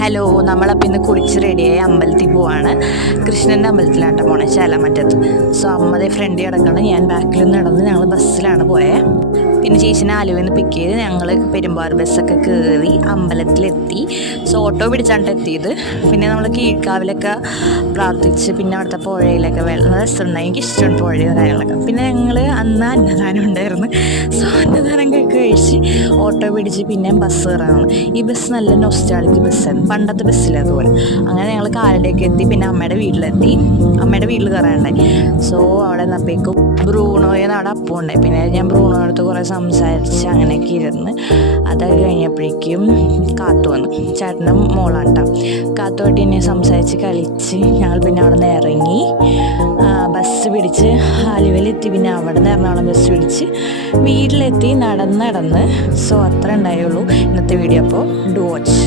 Hello, നമ്മളപ്പോൾ ഇന്ന് കുളിച്ച് റെഡിയായി അമ്പലത്തിൽ പോവാണ്. കൃഷ്ണൻ്റെ അമ്പലത്തിലാണ് പോണേ, ചേലാമറ്റത്ത്. സോ അമ്മതേ ഫ്രണ്ടിൽ കിടക്കണം, ഞാൻ ബാക്കിൽ നടന്ന് ഞങ്ങൾ ബസ്സിലാണ് പോയത്. പിന്നെ ചേച്ചിനെ ആലുവയിൽ നിന്ന് പിക്ക് ചെയ്ത് ഞങ്ങൾ പെരുമ്പാവൂർ ബസ്സൊക്കെ കയറി അമ്പലത്തിലെത്തി. സോ ഓട്ടോ പിടിച്ചാണ് എത്തിയത്. പിന്നെ നമ്മൾ കീഴ്ക്കാവിലൊക്കെ പ്രാർത്ഥിച്ച് പിന്നെ അവിടുത്തെ പുഴയിലൊക്കെ വെള്ളം രസമുണ്ടായി. എനിക്ക് ഇഷ്ടമുണ്ട് പുഴയും കാര്യങ്ങളൊക്കെ. പിന്നെ ഞങ്ങൾ അന്ന് അന്നദാനം ഉണ്ടായിരുന്നു. സോ അന്നദാനം കഴിച്ച് ഓട്ടോ പിടിച്ച് പിന്നെ ബസ് കയറാണ്. ഈ ബസ് നല്ല നൊസ്റ്റാളിറ്റി ബസ്സാണ്, പണ്ടത്തെ ബസ്സില്ല അതുപോലെ. അങ്ങനെ ഞങ്ങൾ കാലിലേക്ക് എത്തി. പിന്നെ അമ്മയുടെ വീട്ടിലെത്തി, അമ്മയുടെ വീട്ടിൽ കയറാനുണ്ടായി. സോ അവിടെ നിന്നപ്പോഴേക്കും ബ്രൂണോയെന്ന് അവിടെ അപ്പം ഉണ്ടായി. പിന്നെ ഞാൻ ബ്രൂണോയുടെ കുറേ സംസാരിച്ച് അങ്ങനെയൊക്കെ ഇരുന്ന് അതൊക്കെ കഴിഞ്ഞപ്പോഴേക്കും കാത്തു വന്നു. ചേട്ടൻ്റെ മോളാണ്ട കാത്തുമായിട്ട് എന്നെ സംസാരിച്ച് കളിച്ച് ഞങ്ങൾ പിന്നെ അവിടെ നിന്ന് ഇറങ്ങി ബസ് പിടിച്ച് ആലുവയിലെത്തി. പിന്നെ അവിടെ നിന്ന് എറണാകുളം ബസ് പിടിച്ച് വീട്ടിലെത്തി നടന്ന്. സോ അത്ര ഉണ്ടായുള്ളൂ ഇന്നത്തെ വീഡിയോ. അപ്പോൾ ഡു വാച്ച്.